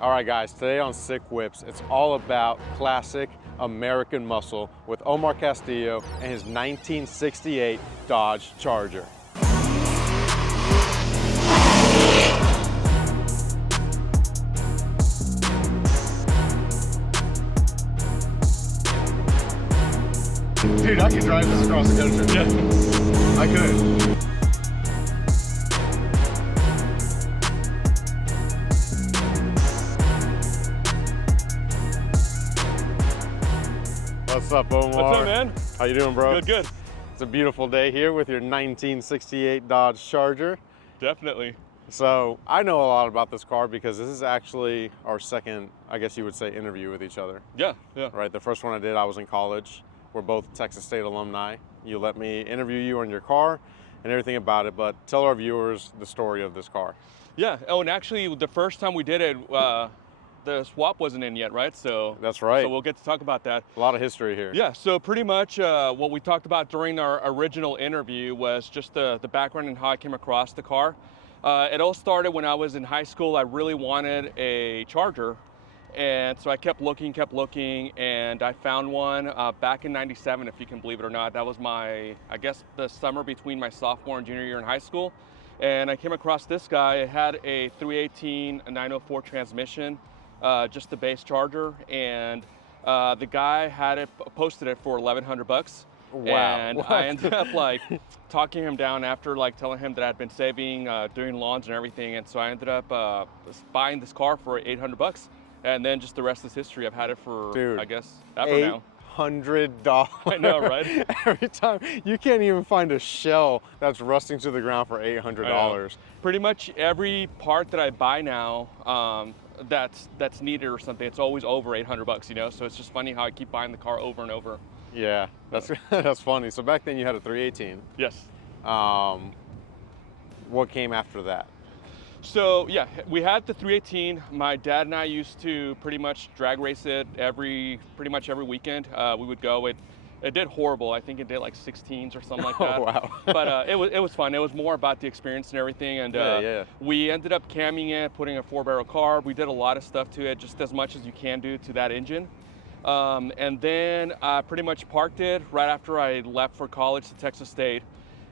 All right, guys, today on Sick Whips, it's all about classic American muscle with Omar Castillo and his 1968 Dodge Charger. Dude, I could drive this across the country. Yeah. I could. What's up, Omar? What's up, man? How you doing, bro? Good, good. It's a beautiful day here with your 1968 Dodge Charger. Definitely. So I know a lot about this car because this is actually our second, I guess you would say, interview with each other. Yeah. Right, the first one I did, I was in college. We're both Texas State alumni. You let me interview you on your car and everything about it, but tell our viewers the story of this car. Yeah. Oh, and actually, the first time we did it, the swap wasn't in yet, right? So That's right. So we'll get to talk about that. A lot of history here. Yeah. So pretty much what we talked about during our original interview was just the background and how I came across the car. It all started when I was in high school. I really wanted a Charger. And so I kept looking, and I found one back in '97, if you can believe it or not. That was I guess, the summer between my sophomore and junior year in high school. And I came across this guy. It had a 318 904 transmission, just the base Charger, and the guy had it posted it for $1,100. Wow. And What? I ended up talking him down after telling him that I'd been saving, doing lawns and everything. And so I ended up buying this car for $800. And then just the rest is history. I've had it for, Dude, I guess, ever now. $800. I know, right? Every time. You can't even find a shell that's rusting to the ground for $800. Pretty much every part that I buy now that's needed or something, it's always over $800, you know? So it's just funny how I keep buying the car over and over. Yeah, that's that's funny. So back then you had a 318. Yes. What came after that? So yeah, we had the 318. My dad and I used to pretty much drag race it pretty much every weekend. We would go. It did horrible. I think it did like 16s or something like that. Oh, wow. But it was fun. It was more about the experience and everything. And yeah. we ended up camming it, putting a 4-barrel carb. We did a lot of stuff to it, just as much as you can do to that engine. And then I pretty much parked it right after I left for college to Texas State.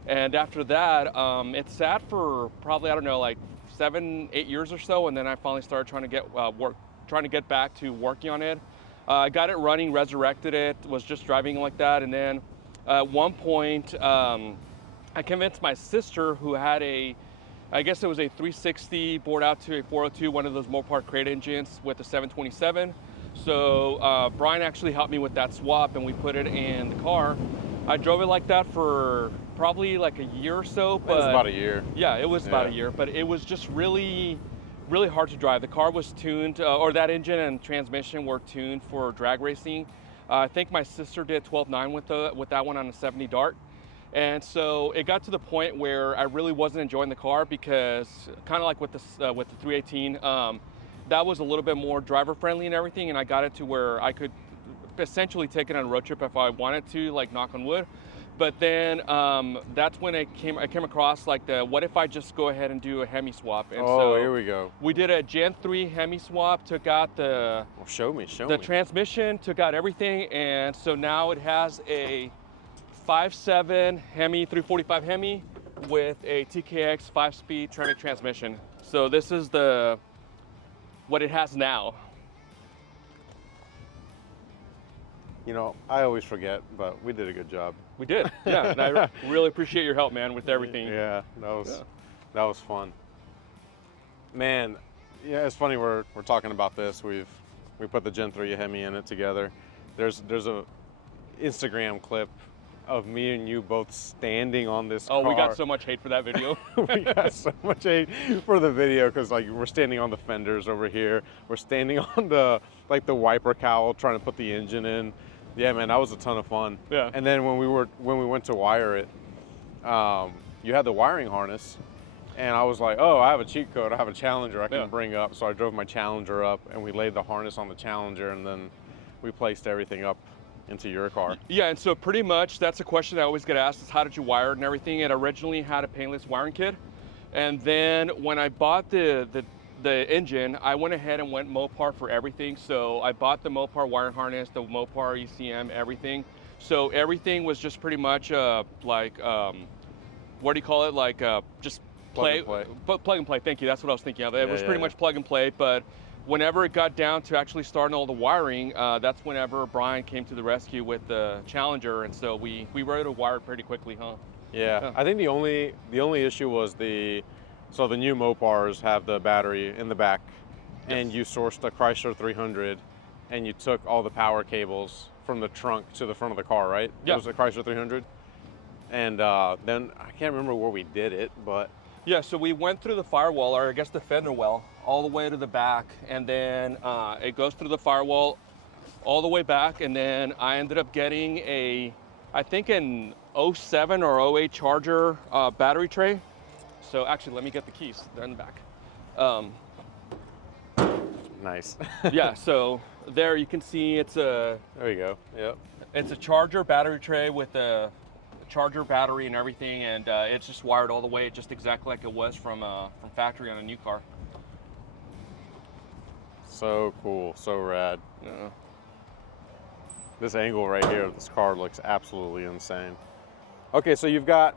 And after that, it sat for probably, I don't know, like 7-8 years or so, and then I finally started trying to get back to working on it. I got it running, resurrected it, was just driving like that, and then at one point I convinced my sister, who had I guess it was a 360 bored out to a 402, one of those Mopar crate engines with a 727. So Brian actually helped me with that swap, and we put it in the car. I drove it like that for probably like a year or so. But It was about a year. Yeah, it was about a year, but it was just really, really hard to drive. The car was tuned, or that engine and transmission were tuned for drag racing. I think my sister did 12.9 with that one on a 70 Dart. And so it got to the point where I really wasn't enjoying the car because, kind of like with the 318, that was a little bit more driver friendly and everything, and I got it to where I could essentially take it on a road trip if I wanted to, like knock on wood. But then that's when I came across what if I just go ahead and do a Hemi swap? And so here we go. We did a Gen 3 Hemi swap, took out the Show me. transmission, took out everything, and so now it has a 5.7 Hemi, 345 Hemi with a TKX 5-speed Tremec transmission. So this is what it has now. You know, I always forget, but we did a good job. We did, yeah. And I really appreciate your help, man, with everything. Yeah, that was fun. Man, yeah, it's funny we're talking about this. We put the Gen 3 Hemi in it together. There's a Instagram clip of me and you both standing on this car. Oh, we got so much hate for that video. We got so much hate for the video because we're standing on the fenders over here. We're standing on the wiper cowl trying to put the engine in. Yeah, man, that was a ton of fun. Yeah. And then when we went to wire it, you had the wiring harness, and I was like, oh, I have a cheat code. I have a Challenger I can bring up. So I drove my Challenger up, and we laid the harness on the Challenger, and then we placed everything up into your car. Yeah, and so pretty much that's a question I always get asked is how did you wire it and everything. It originally had a painless wiring kit, and then when I bought the the engine, I went ahead and went Mopar for everything. So I bought the Mopar wire harness, the Mopar ECM, everything. So everything was just pretty much like, what do you call it? Like just plug and play. Thank you. That's what I was thinking of. It was pretty much plug and play. But whenever it got down to actually starting all the wiring, that's whenever Brian came to the rescue with the Challenger, and so we were able to wire it pretty quickly, huh? Yeah. I think the only issue was the new Mopars have the battery in the back, and you sourced a Chrysler 300, and you took all the power cables from the trunk to the front of the car, right? Yeah. It was a Chrysler 300, and then I can't remember where we did it, but yeah. So we went through the firewall, or I guess the fender well, all the way to the back, and then it goes through the firewall all the way back, and then I ended up getting I think an 07 or 08 Charger battery tray. So actually, let me get the keys. They're in the back. nice. Yeah, so there you can see it's There you go. Yep. It's a Charger battery tray with a Charger battery and everything, and it's just wired all the way, just exactly like it was from factory on a new car. So cool, so rad. Yeah. This angle right here of this car looks absolutely insane. Okay, so we got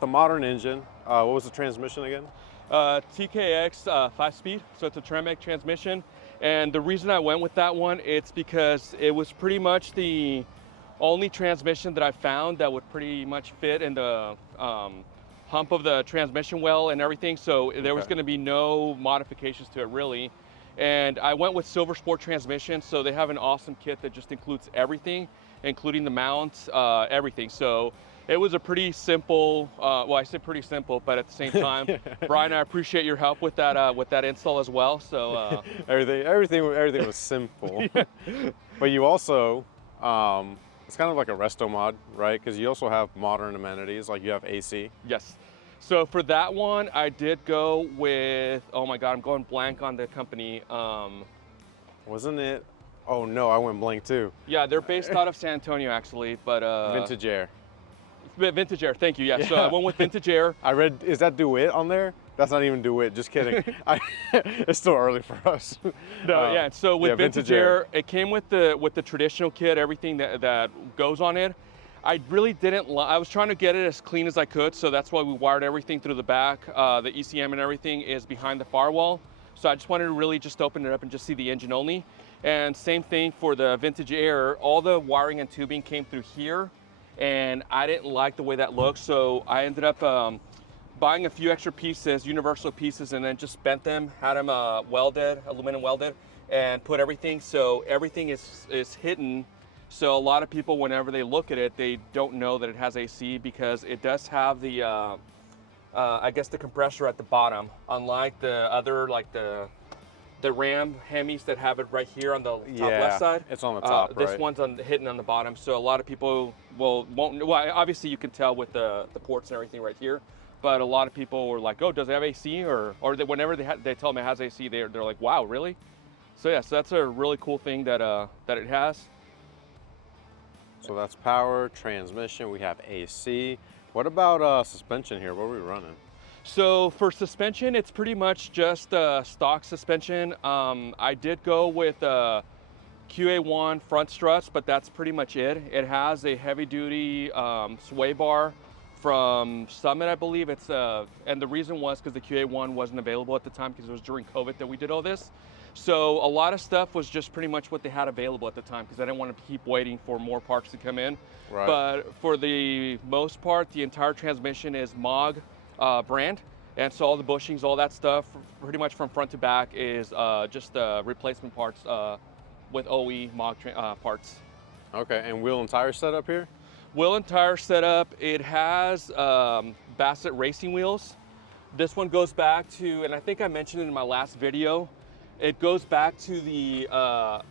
the modern engine. What was the transmission again? TKX 5-speed, so it's a Tremec transmission. And the reason I went with that one, it's because it was pretty much the only transmission that I found that would pretty much fit in the hump of the transmission well and everything. So there was going to be no modifications to it really. And I went with Silver Sport transmission, so they have an awesome kit that just includes everything, including the mounts, everything. So it was a pretty simple, well, I say pretty simple, but at the same time, Brian, I appreciate your help with that install as well. So everything was simple. Yeah. But you also, it's kind of like a resto mod, right? Because you also have modern amenities, like you have AC. Yes. So for that one, I did go with, oh my God, I'm going blank on the company. Wasn't it? Oh no, I went blank too. Yeah, they're based out of San Antonio actually, but Vintage Air. Vintage Air, thank you. Yeah, so I went with Vintage Air. I read, is that DeWitt on there? That's not even DeWitt, just kidding. It's still early for us. No, yeah, so with Vintage Air, it came with the traditional kit, everything that goes on it. I really didn't, I was trying to get it as clean as I could, so that's why we wired everything through the back. The ECM and everything is behind the firewall. So I just wanted to really just open it up and just see the engine only. And same thing for the Vintage Air, all the wiring and tubing came through here, and I didn't like the way that looked, so I ended up buying a few extra pieces, universal pieces, and then just bent them, had them welded, aluminum welded, and put everything, so everything is hidden. So a lot of people, whenever they look at it, they don't know that it has AC because it does have the, I guess the compressor at the bottom, unlike the other, like the Ram Hemis that have it right here on the top left side. It's on the top, This one's hidden on the bottom, so a lot of people won't. Well, obviously you can tell with the ports and everything right here, but a lot of people were like, "Oh, does it have AC?" Or whenever they tell them it has AC, they're like, "Wow, really?" So yeah, so that's a really cool thing that it has. So that's power, transmission, we have AC. What about suspension here? What are we running? So for suspension, it's pretty much just stock suspension. I did go with QA1 front struts, but that's pretty much it. It has a heavy duty sway bar from Summit, I believe. And the reason was because the QA1 wasn't available at the time because it was during COVID that we did all this. So a lot of stuff was just pretty much what they had available at the time because I didn't want to keep waiting for more parts to come in. Right. But for the most part, the entire transmission is MOG brand. And so all the bushings, all that stuff, pretty much from front to back is just replacement parts with OE MOG parts. Okay, and wheel and tire setup here? Wheel and tire setup, it has Bassett racing wheels. This one goes back to, and I think I mentioned it in my last video, it goes back to the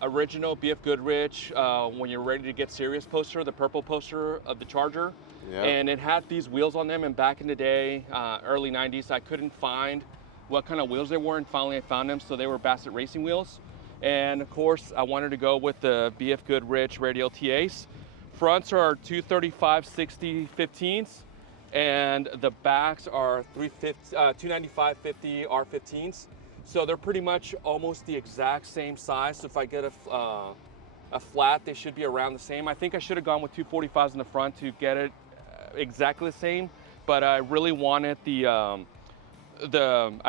original BF Goodrich when you're ready to get serious poster, the purple poster of the Charger. Yep. And it had these wheels on them, and back in the day, early 90s, I couldn't find what kind of wheels they were, and finally I found them, so they were Bassett racing wheels. And of course, I wanted to go with the BF Goodrich radial TAs. Fronts are 235/60 15s, and the backs are 295/50 R15s. So they're pretty much almost the exact same size. So if I get a flat, they should be around the same. I think I should have gone with 245s in the front to get it exactly the same, but I really wanted I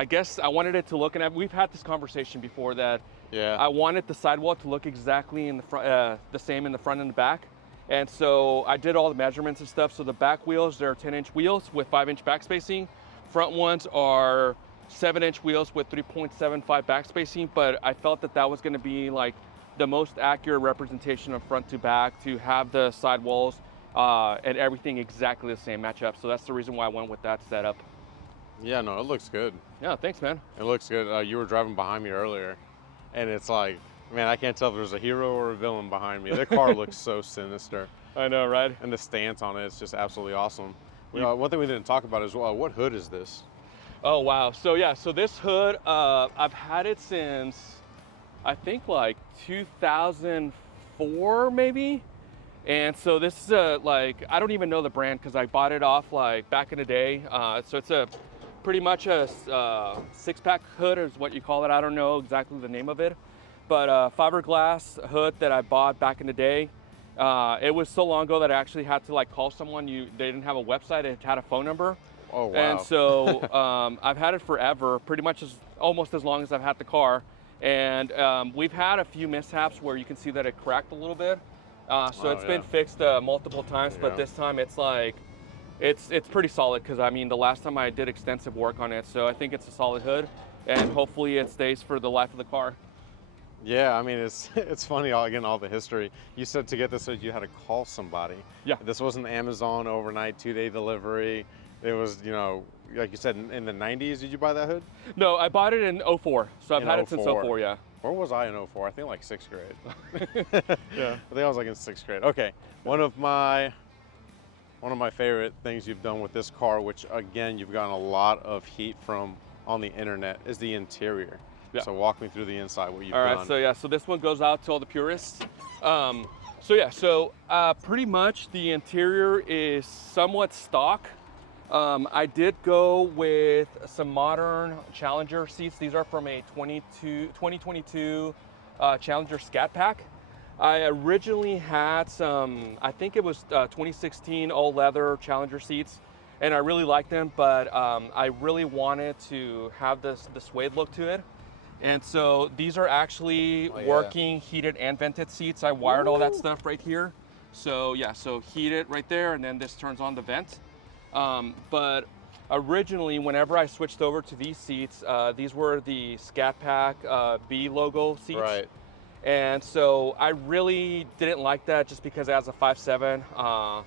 guess I wanted it to look, and we've had this conversation before that I wanted the sidewall to look exactly in the front, the same in the front and the back. And so I did all the measurements and stuff. So the back wheels, they're 10-inch wheels with 5-inch back spacing. Front ones are 7-inch wheels with 3.75 back spacing, but I felt that that was gonna be like the most accurate representation of front to back to have the sidewalls and everything exactly the same match up. So that's the reason why I went with that setup. Yeah, no, it looks good. Yeah, thanks, man. It looks good. You were driving behind me earlier, and it's like, man, I can't tell if there's a hero or a villain behind me. The car looks so sinister. I know, right? And the stance on it is just absolutely awesome. One thing we didn't talk about is, what hood is this? Oh, wow. So yeah, so this hood, I've had it since, I think like 2004 maybe. And so this is like, I don't even know the brand because I bought it off like back in the day. So it's pretty much a 6-pack hood is what you call it. I don't know exactly the name of it, but fiberglass hood that I bought back in the day. It was so long ago that I actually had to like call someone. They didn't have a website, it had a phone number. Oh, wow. And so I've had it forever, pretty much almost as long as I've had the car. And we've had a few mishaps where you can see that it cracked a little bit. It's been fixed multiple times, but this time it's like, it's pretty solid because I mean, the last time I did extensive work on it. So I think it's a solid hood and hopefully it stays for the life of the car. Yeah, I mean, it's funny, again, all the history. You said to get this hood, you had to call somebody. Yeah. This wasn't Amazon overnight, 2-day delivery. It was, you know, like you said, in the 90s, did you buy that hood? No, I bought it in 04. So I've had it since 04, yeah. Where was I in 04? I think like 6th grade. Yeah. I think I was like in 6th grade. Okay, one of my favorite things you've done with this car, which again, you've gotten a lot of heat from on the internet, is the interior. Yeah. So walk me through the inside, what you've done. All right, so yeah, so this one goes out to all the purists. Pretty much the interior is somewhat stock. I did go with some modern Challenger seats. These are from a 2022 Challenger Scat Pack. I originally had some, I think it was 2016 all leather Challenger seats, and I really liked them, but I really wanted to have the suede look to it. And so these are actually working heated and vented seats. I wired all that stuff right here. So yeah, so heated right there, and then this turns on the vent. But originally, whenever I switched over to these seats, these were the Scat Pack B logo seats. Right. And so I really didn't like that just because it has a 5.7.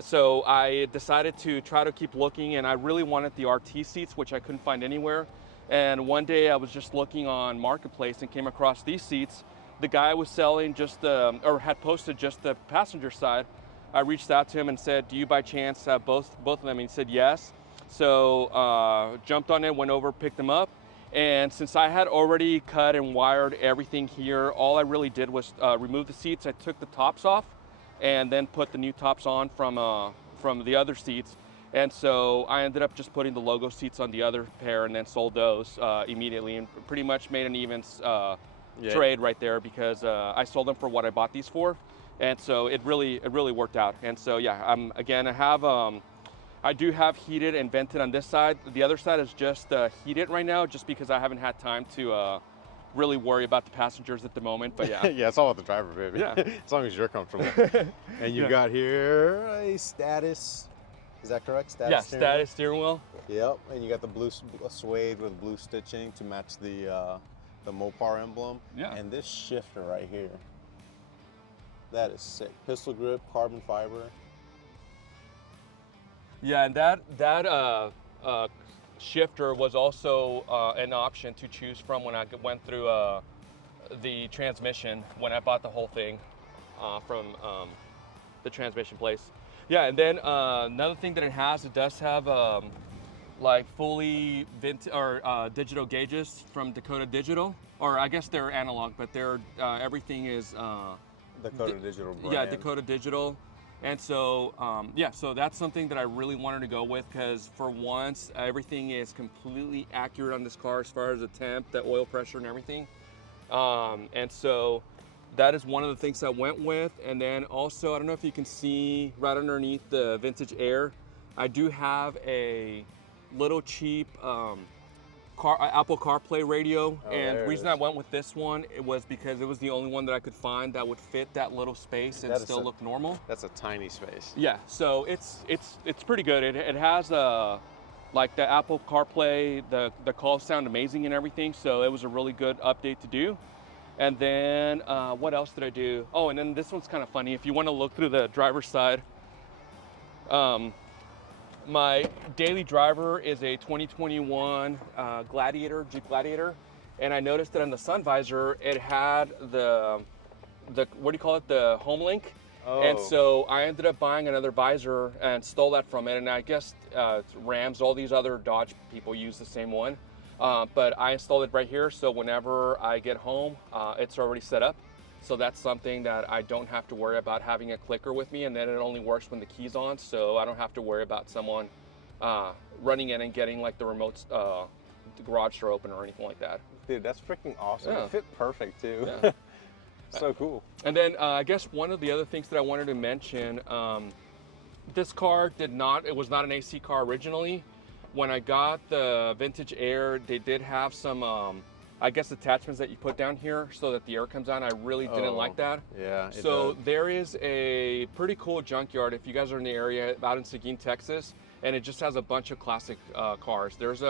So I decided to try to keep looking, and I really wanted the RT seats, which I couldn't find anywhere. And one day I was just looking on Marketplace and came across these seats. The guy was selling just or had posted just the passenger side. I reached out to him and said, do you by chance have both of them? And he said yes. So jumped on it, went over, picked them up. And since I had already cut and wired everything here, all I really did was remove the seats. I took the tops off and then put the new tops on from the other seats. And so I ended up just putting the logo seats on the other pair and then sold those immediately, and pretty much made an even trade right there because I sold them for what I bought these for. And so it really worked out. And so yeah, again, I do have heated and vented on this side. The other side is just heated right now, just because I haven't had time to really worry about the passengers at the moment. But yeah. Yeah, it's all about the driver, baby. Yeah. As long as you're comfortable. And you got here a status. Is that correct? Status steering wheel. Yep, and you got the blue suede with blue stitching to match the Mopar emblem. Yeah. And this shifter right here, that is sick. Pistol grip, carbon fiber. Yeah, and that shifter was also an option to choose from when I went through the transmission when I bought the whole thing from the transmission place. Yeah, and then another thing that it does have like fully digital gauges from Dakota Digital, or I guess they're analog, but they're everything is Dakota Digital brand. Yeah, Dakota Digital. And so, yeah, so that's something that I really wanted to go with because for once, everything is completely accurate on this car as far as the temp, the oil pressure and everything. And so that is one of the things I went with. And then also, I don't know if you can see right underneath the vintage air, I do have a little cheap Apple CarPlay radio. And the reason I went with this one, it was because it was the only one that I could find that would fit that little space and still look normal. That's a tiny space. Yeah, so it's pretty good. It has like the Apple CarPlay, the calls sound amazing and everything, so it was a really good update to do. And then what else did I do? Oh, and then this one's kind of funny. If you want to look through the driver's side, my daily driver is a 2021 Gladiator, Jeep Gladiator, and I noticed that on the sun visor it had the what do you call it, the home link. Oh. And so I ended up buying another visor and stole that from it, and I guess Rams, all these other Dodge people use the same one, but I installed it right here, so whenever I get home it's already set up. So that's something that I don't have to worry about having a clicker with me, and then it only works when the key's on, so I don't have to worry about someone running in and getting like the remote the garage door open or anything like that. Dude, that's freaking awesome. Yeah. It fit perfect too. Yeah. So cool. And then I guess one of the other things that I wanted to mention, this car it was not an AC car originally. When I got the vintage air, they did have some I guess attachments that you put down here so that the air comes on. I really didn't like that. Yeah. So there is a pretty cool junkyard if you guys are in the area out in Seguin, Texas, and it just has a bunch of classic cars. There's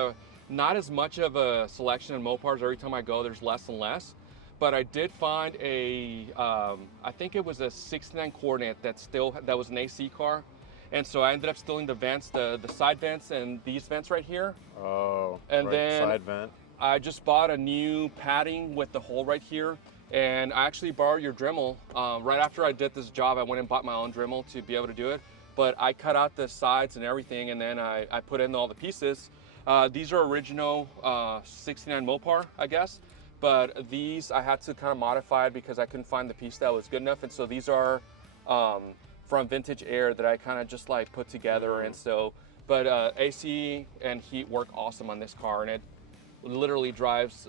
not as much of a selection of Mopars. Every time I go, there's less and less. But I did find I think it was a 69 Coronet that was an AC car. And so I ended up stealing the vents, the side vents and these vents right here. Oh, and right, then side vent. I just bought a new padding with the hole right here, and I actually borrowed your Dremel. Right after I did this job, I went and bought my own Dremel to be able to do it, but I cut out the sides and everything, and then I put in all the pieces. These are original 69 Mopar, I guess, but these I had to kind of modify because I couldn't find the piece that was good enough, and so these are from Vintage Air that I kind of just like put together, and so, but AC and heat work awesome on this car, and it literally drives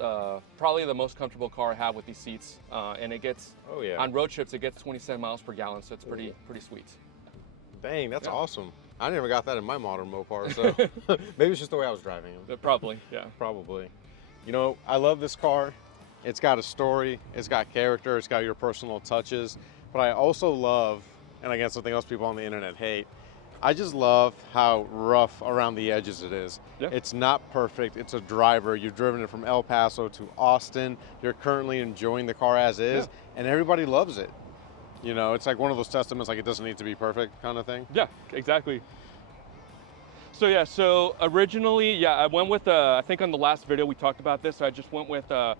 probably the most comfortable car I have with these seats, and it gets on road trips it gets 27 miles per gallon, so it's pretty sweet. Dang, that's awesome. I never got that in my modern Mopar, so maybe it's just the way I was driving them. Probably, yeah. Probably. You know, I love this car. It's got a story, it's got character, it's got your personal touches, but I also love, and again, something else people on the internet hate, I just love how rough around the edges it is. Yeah. It's not perfect. It's a driver. You've driven it from El Paso to Austin. You're currently enjoying the car as is, and everybody loves it. You know, it's like one of those testaments, like it doesn't need to be perfect kind of thing. Yeah, exactly. So yeah, so originally, I went with, I think on the last video we talked about this, I just went with Can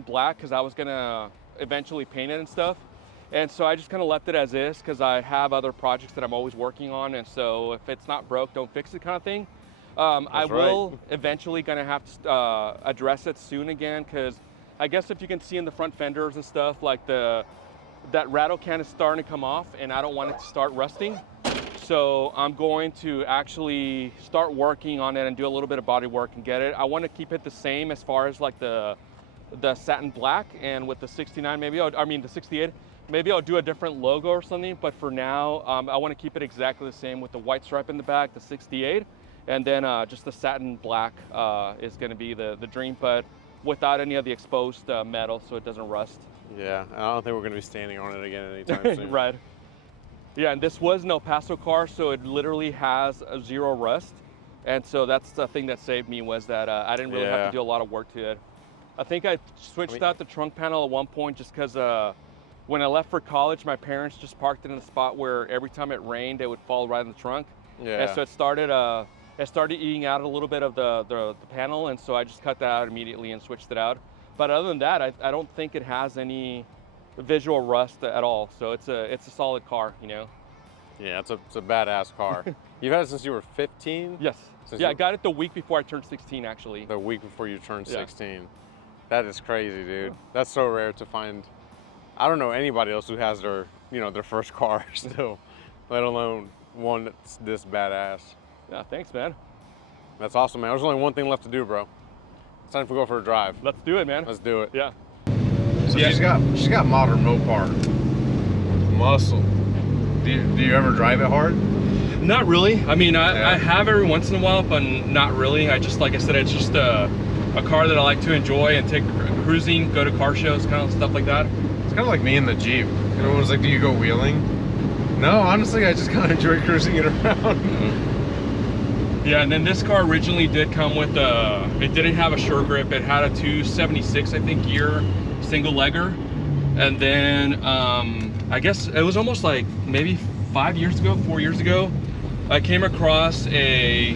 Black because I was gonna eventually paint it and stuff. And so I just kind of left it as is because I have other projects that I'm always working on, and so if it's not broke, don't fix it kind of thing. I will eventually gonna have to address it soon again, because I guess if you can see in the front fenders and stuff, like that rattle can is starting to come off, and I don't want it to start rusting. So I'm going to actually start working on it and do a little bit of body work and get it. I want to keep it the same as far as like the satin black, and with the 69 maybe, the 68. Maybe I'll do a different logo or something, but for now, I want to keep it exactly the same with the white stripe in the back, the 68, and then just the satin black is going to be the dream, but without any of the exposed metal so it doesn't rust. Yeah, I don't think we're going to be standing on it again anytime soon. Right. Yeah, and this was an El Paso car, so it literally has a 0 rust, and so that's the thing that saved me, was that I didn't really have to do a lot of work to it. I think I switched out the trunk panel at one point just because when I left for college, my parents just parked it in a spot where every time it rained, it would fall right in the trunk. Yeah. And so it started eating out a little bit of the panel, and so I just cut that out immediately and switched it out. But other than that, I don't think it has any visual rust at all. So it's a solid car, you know. Yeah, it's a badass car. You've had it since you were 15? Yes. I got it the week before I turned 16, actually. The week before you turned 16. That is crazy, dude. That's so rare to find. I don't know anybody else who has their you know, their first car still, let alone one that's this badass. Yeah, thanks, man. That's awesome, man. There's only one thing left to do, bro. It's time to go for a drive. Let's do it, man. Let's do it. Yeah. So she's got modern Mopar muscle. Do you ever drive it hard? Not really. I mean, I have every once in a while, but not really. I just, like I said, it's just a car that I like to enjoy and take cruising, go to car shows, kind of stuff like that. It's kind of like me in the Jeep. Everyone's like, do you go wheeling? No, honestly, I just kind of enjoy cruising it around. Yeah, and then this car originally did come with it didn't have a sure grip. It had a 276, I think, gear single legger. And then I guess it was almost like maybe 4 years ago, I came across a,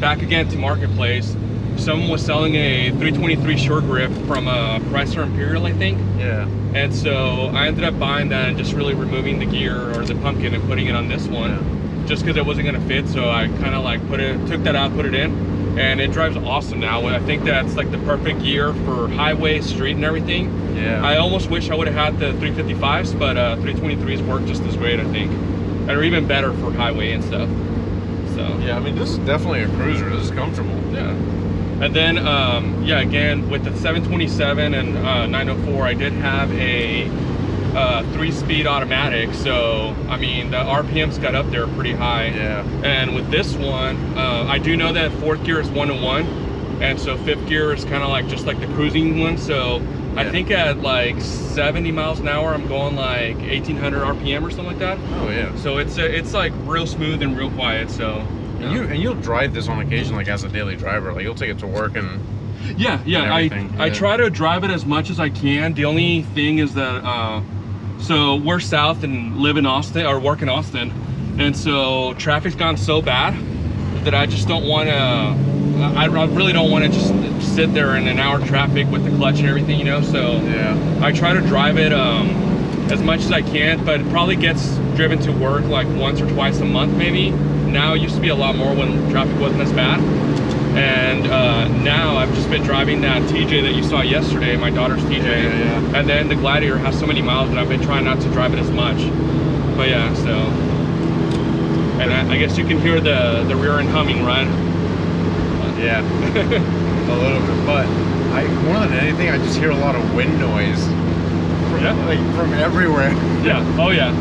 back again to Marketplace, someone was selling a 323 sure grip from a Chrysler Imperial, I think. Yeah. And so I ended up buying that and just really removing the gear or the pumpkin and putting it on this one. Yeah. Just because it wasn't going to fit, so I kind of like took that out, put it in, and it drives awesome now. I think that's like the perfect gear for highway, street, and everything. Yeah. I almost wish I would have had the 355s, but 323s work just as great, I think, or even better for highway and stuff. So yeah, I mean, this is definitely a cruiser. This is comfortable. Yeah. And then yeah, again with the 727 and 904, I did have a 3-speed automatic, so I mean the RPMs got up there pretty high. Yeah. And with this one, I do know that 4th gear is 1-to-1, and so 5th gear is kind of like just like the cruising one. So yeah. I think at like 70 miles an hour, I'm going like 1800 RPM or something like that. Oh yeah. So it's like real smooth and real quiet. So and you'll drive this on occasion, like as a daily driver, like you'll take it to work and. Yeah, I try to drive it as much as I can. The only thing is that so we're south and live in Austin or work in Austin, and so traffic's gone so bad that I just don't want to. I really don't want to just sit there in an hour traffic with the clutch and everything, you know. So yeah, I try to drive it as much as I can, but it probably gets driven to work like once or twice a month, maybe. Now it used to be a lot more when traffic wasn't as bad. And now I've just been driving that TJ that you saw yesterday, my daughter's TJ. Yeah. And then the Gladiator has so many miles that I've been trying not to drive it as much. But yeah, so. And I guess you can hear the rear end humming, right? Yeah, a little bit. But more than anything, I just hear a lot of wind noise from everywhere. Yeah, oh yeah.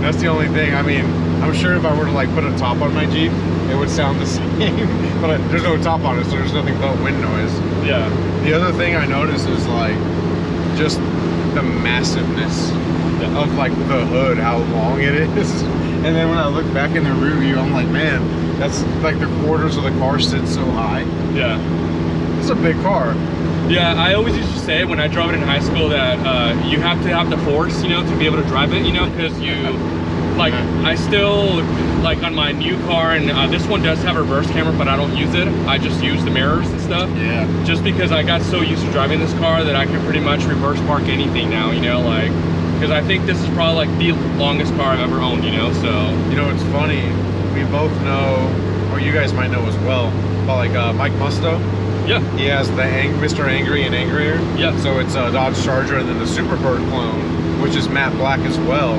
That's the only thing. I mean, I'm sure if I were to like put a top on my Jeep, it would sound the same, but there's no top on it, so there's nothing but wind noise. Yeah. The other thing I notice is like just the massiveness of like the hood, how long it is. And then when I look back in the rear view, I'm like, man, that's like the quarters of the car sit so high. Yeah. It's a big car. Yeah, I always used to say when I drove it in high school that you have to have the force, you know, to be able to drive it, you know, because you, like, I still, like on my new car, and this one does have a reverse camera, but I don't use it. I just use the mirrors and stuff. Yeah. Just because I got so used to driving this car that I can pretty much reverse park anything now, you know, like, because I think this is probably like the longest car I've ever owned, you know, so. You know, it's funny, we both know, or you guys might know as well, about like Mike Musto. Yeah. He has the Mr. Angry and Angrier. Yeah. So it's a Dodge Charger and then the Superbird clone, which is matte black as well.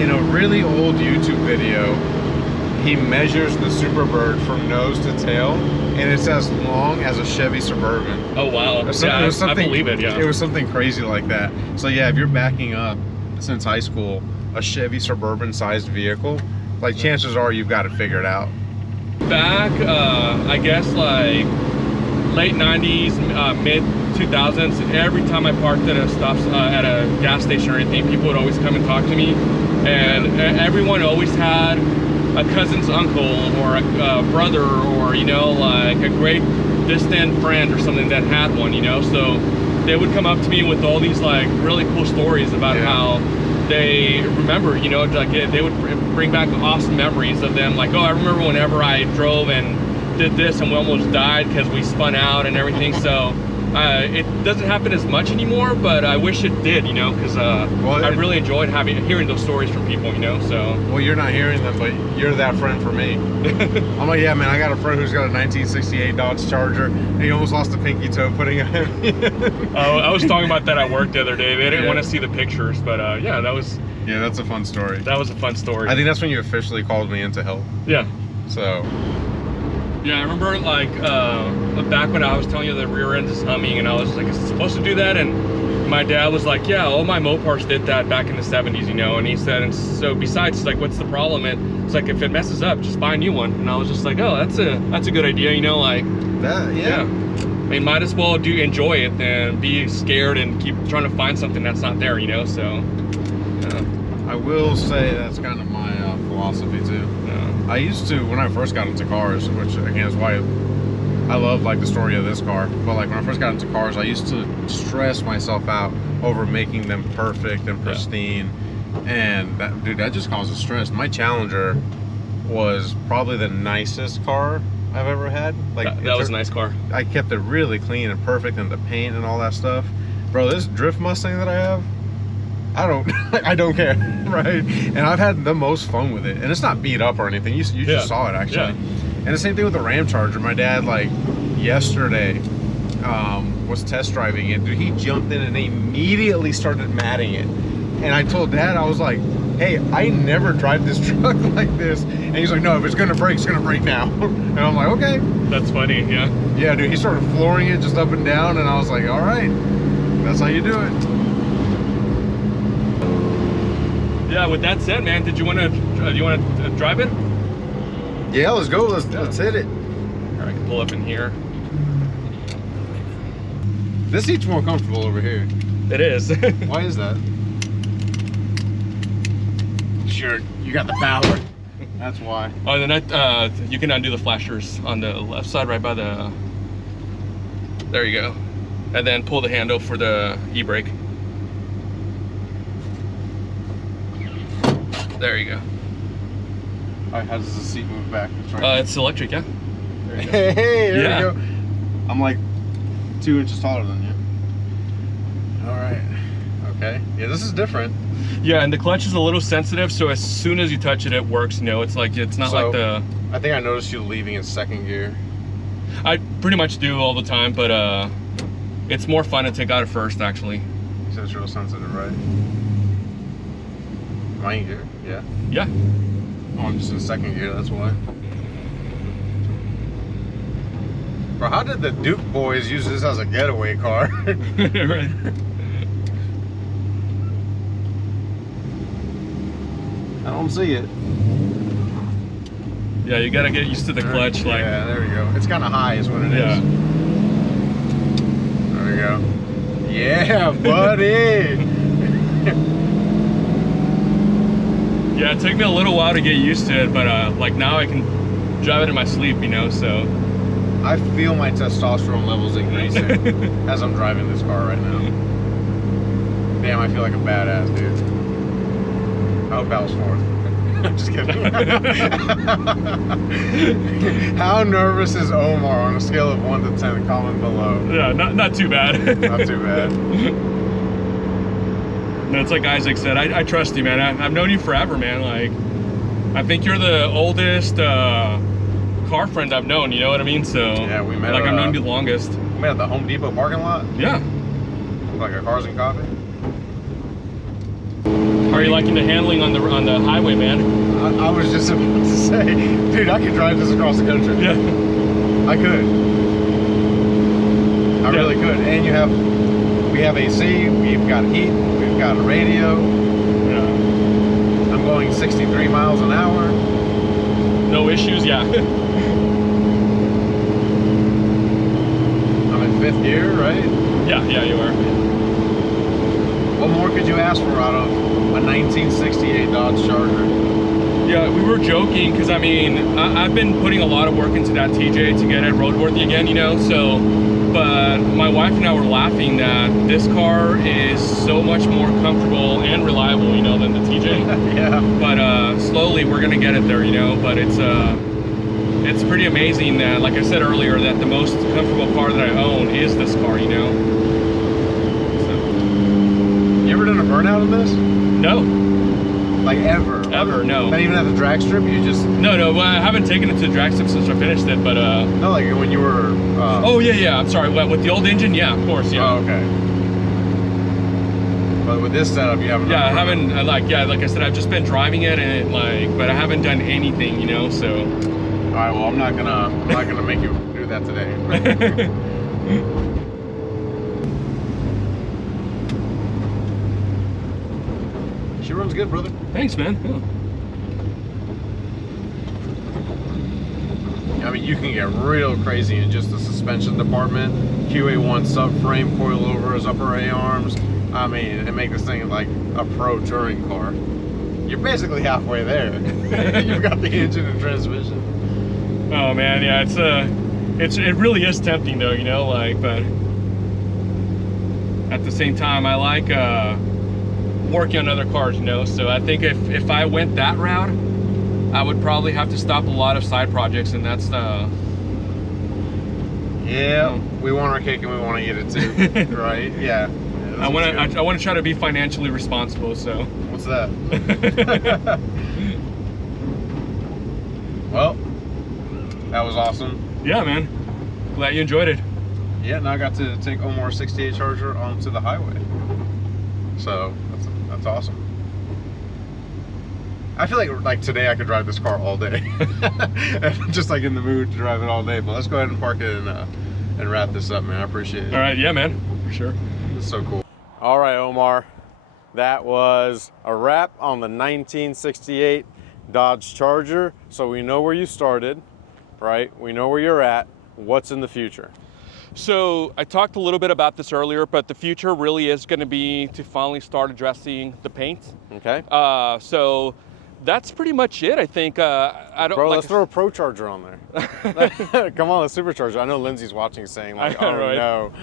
In a really old YouTube video, he measures the Superbird from nose to tail, and it's as long as a Chevy Suburban. Oh wow! Yeah, I believe it. Yeah. It was something crazy like that. So yeah, if you're backing up since high school, a Chevy Suburban-sized vehicle, like chances are you've got it figured out. Back, I guess like late 90s, mid 2000s, every time I parked at a gas station or anything, people would always come and talk to me, and everyone always had a cousin's uncle or a brother or, you know, like a great distant friend or something that had one, you know, so they would come up to me with all these like really cool stories about how they remember, you know, like they would bring back awesome memories of them, like, oh, I remember whenever I drove and did this and we almost died because we spun out and everything. So it doesn't happen as much anymore, but I wish it did, you know, because I really enjoyed hearing those stories from people, you know. So well, you're not hearing them, but you're that friend for me. I'm like, yeah, man, I got a friend who's got a 1968 Dodge Charger, and he almost lost a pinky toe putting it. Oh, I was talking about that at work the other day. They didn't want to see the pictures, but yeah, that was Yeah, that's a fun story. That was a fun story. I think that's when you officially called me in to help. Yeah. So. Yeah, I remember like back when I was telling you the rear end is humming, and I was like, is it supposed to do that? And my dad was like, yeah, all my Mopars did that back in the 70s, you know. And he said, and so besides, it's like, what's the problem? And it's like, if it messes up, just buy a new one. And I was just like, oh, that's a good idea, you know, like that. Yeah. They might as well enjoy it than be scared and keep trying to find something that's not there, you know. So. Yeah. I will say that's kind of my philosophy too. I used to, when I first got into cars, which again is why I love like the story of this car, but like when I first got into cars, I used to stress myself out over making them perfect and pristine. And that, dude, that just causes stress. My Challenger was probably the nicest car I've ever had. Like that was a nice car. I kept it really clean and perfect, and the paint and all that stuff. Bro, this Drift Mustang that I have, I don't care, right? And I've had the most fun with it, and it's not beat up or anything. You just saw it actually. Yeah. And the same thing with the Ram Charger. My dad, like yesterday, was test driving it. Dude, he jumped in and immediately started matting it. And I told Dad, I was like, hey, I never drive this truck like this. And he's like, no, if it's gonna break, it's gonna break now. And I'm like, okay. That's funny, yeah. Yeah, dude, he started flooring it just up and down, and I was like, all right, that's how you do it. Yeah, with that said, man, do you want to drive it? Yeah, let's go. Let's hit it. All right, I can pull up in here. This seat's more comfortable over here. It is. Why is that? Sure, you got the power. That's why. Oh, and then you can undo the flashers on the left side, right by the. There you go, and then pull the handle for the e-brake. There you go. All right, how does the seat move back? It's electric, yeah. There you go. Hey, there you go. I'm like 2 inches taller than you. All right. Okay. Yeah, this is different. Yeah, and the clutch is a little sensitive, so as soon as you touch it, it works. You know, it's like it's not like the. I think I noticed you leaving in second gear. I pretty much do all the time, but it's more fun to take out of first, actually. You said it's real sensitive, right? Am I in gear? Yeah. Yeah. Oh, I'm just in second gear, that's why. Bro, how did the Duke boys use this as a getaway car? Right. I don't see it. Yeah, you gotta get used to the clutch. Like. Yeah, there we go. It's kind of high is what it is. There we go. Yeah, buddy! Yeah, it took me a little while to get used to it, but like now I can drive it in my sleep, you know, so. I feel my testosterone levels increasing as I'm driving this car right now. Damn, I feel like a badass, dude. I hope I was fourth. I'm just kidding. How nervous is Omar on a scale of 1 to 10? Comment below. Yeah, not too bad. Not too bad. No, it's like Isaac said, I trust you, man. I've known you forever, man. Like, I think you're the oldest car friend I've known, you know what I mean? So, yeah, we met. Like, I've known you the longest. We met at the Home Depot parking lot? Yeah. Like a Cars and Coffee? How are you liking the handling on the highway, man? I was just about to say, dude, I could drive this across the country. Yeah. I could. I really could. And we have AC, we've got heat, we've got a radio. Yeah. I'm going 63 miles an hour. No issues, yeah. I'm in 5th gear, right? Yeah, you are. What more could you ask for out of a 1968 Dodge Charger? Yeah, we were joking because I mean, I've been putting a lot of work into that TJ to get it roadworthy again, you know, so, but my wife and I were laughing that this car is so much more comfortable and reliable, you know, than the TJ. Yeah. But slowly we're gonna get it there, you know, but it's pretty amazing that, like I said earlier, that the most comfortable car that I own is this car, you know. You ever done a burnout in this? No. Like ever? Ever, no. Not even at the drag strip? You just... No, well, I haven't taken it to the drag strip since I finished it, but... No, like when you were... Oh, yeah, I'm sorry. With the old engine? Yeah, of course, yeah. Oh, okay. But with this setup, you haven't. Yeah, I haven't. Like I said, I've just been driving it, and but I haven't done anything, you know. So. All right. Well, I'm not gonna make you do that today. She runs good, brother. Thanks, man. Yeah. I mean, you can get real crazy in just the suspension department. QA1 subframe, coilovers, upper A-arms. I mean, and make this thing like a pro touring car. You're basically halfway there. You've got the engine and transmission. Oh man, yeah, it really is tempting though, you know, but at the same time, I like working on other cars, you know. So I think if I went that route, I would probably have to stop a lot of side projects, and that's yeah, we want our cake and we want to eat it too, right? Yeah. I want to try to be financially responsible. So. What's that? Well, that was awesome. Yeah, man. Glad you enjoyed it. Yeah, now I got to take Omar's 68 Charger onto the highway. So that's awesome. I feel like today I could drive this car all day. Just like in the mood to drive it all day. But let's go ahead and park it and wrap this up, man. I appreciate it. All right, yeah, man, for sure. It's so cool. All right, Omar. That was a wrap on the 1968 Dodge Charger. So we know where you started, right? We know where you're at. What's in the future? So I talked a little bit about this earlier, but the future really is going to be to finally start addressing the paint. Okay. So that's pretty much it. I think I don't. Bro, let's throw a Pro Charger on there. Come on, the Supercharger. I know Lindsay's watching, saying like, "Oh right. No,"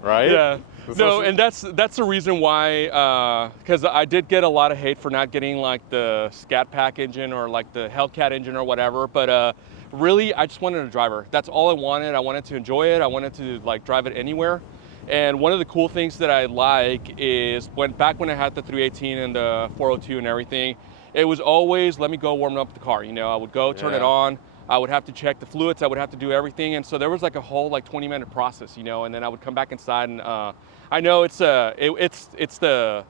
right? Yeah. No, and that's the reason why, because I did get a lot of hate for not getting like the Scat Pack engine or like the Hellcat engine or whatever, but really I just wanted a driver. That's all I wanted. I wanted to enjoy it. I wanted to like drive it anywhere. And one of the cool things that I like is back when I had the 318 and the 402 and everything, it was always let me go warm up the car. You know, I would go turn it on. I would have to check the fluids. I would have to do everything, and so there was like a whole like 20-minute process, you know. And then I would come back inside, and I know it's the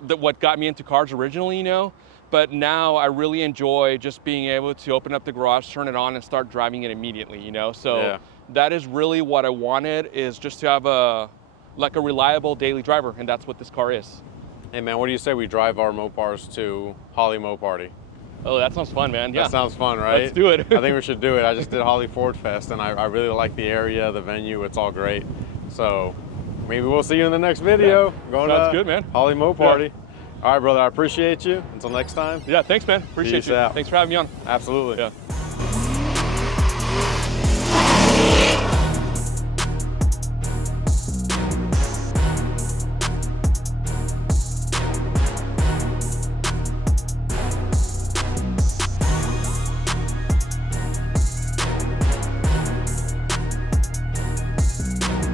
what got me into cars originally, you know. But now I really enjoy just being able to open up the garage, turn it on, and start driving it immediately, you know. So that is really what I wanted, is just to have a reliable daily driver, and that's what this car is. Hey man, what do you say we drive our Mopars to Holly Mo Party? Oh, that sounds fun, man. Yeah. That sounds fun, right? Let's do it. I think we should do it. I just did Holly Ford Fest, and I really like the area, the venue. It's all great. So maybe we'll see you in the next video. Yeah. Going Sounds to good, man. Holly Mo Party. Yeah. All right, brother. I appreciate you. Until next time. Yeah, thanks, man. Appreciate Peace you. out. Thanks for having me on. Absolutely. Yeah.